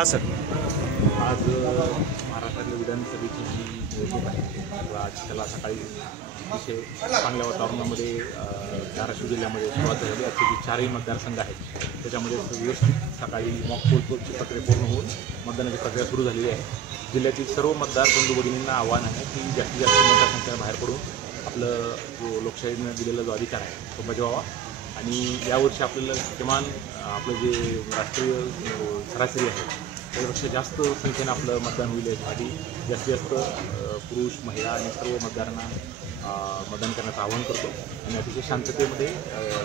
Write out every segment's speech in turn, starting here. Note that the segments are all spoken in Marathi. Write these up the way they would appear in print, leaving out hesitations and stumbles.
हां सर. आज महाराष्ट्रातल्या विधानसभेची जी निवडणूक आहे किंवा आज त्याला सकाळी अतिशय चांगल्या वातावरणामध्ये धाराशिव जिल्ह्यामध्ये सुरुवात झाली. असे जे चारही मतदारसंघ आहेत त्याच्यामध्ये व्यवस्थित सकाळी मॉक पोलची प्रक्रिया पूर्ण होऊन मतदानाची प्रक्रिया सुरू झालेली आहे. जिल्ह्यातील सर्व मतदार बंधू भगिनींना आव्हान आहे की जास्तीत जास्त मोठ्या संख्येने बाहेर पडून आपलं जो लोकशाहीनं दिलेला जो अधिकार आहे तो बजावावा. आणि यावर्षी आपल्याला किमान आपलं जे राष्ट्रीय सरासरी आहे त्यापेक्षा जास्त संख्येनं आपलं मतदान होईल यासाठी जास्तीत जास्त पुरुष महिला आणि सर्व मतदारांना मतदान करण्याचं आवाहन करतो आणि अतिशय शांततेमध्ये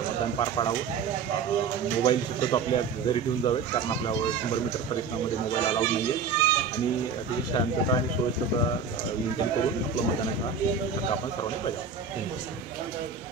मतदान पार पाडावं. मोबाईल शक्यतो आपल्या घरी ठेवून जावेत कारण आपल्यावर 100 मीटर परिसरामध्ये मोबाईल अलाउड नाही आहे आणि अतिशय शांतता आणि सोयीस्कर नियोजन करून आपलं मतदानाचा हक्क आपण सर्वांनी बजावावा.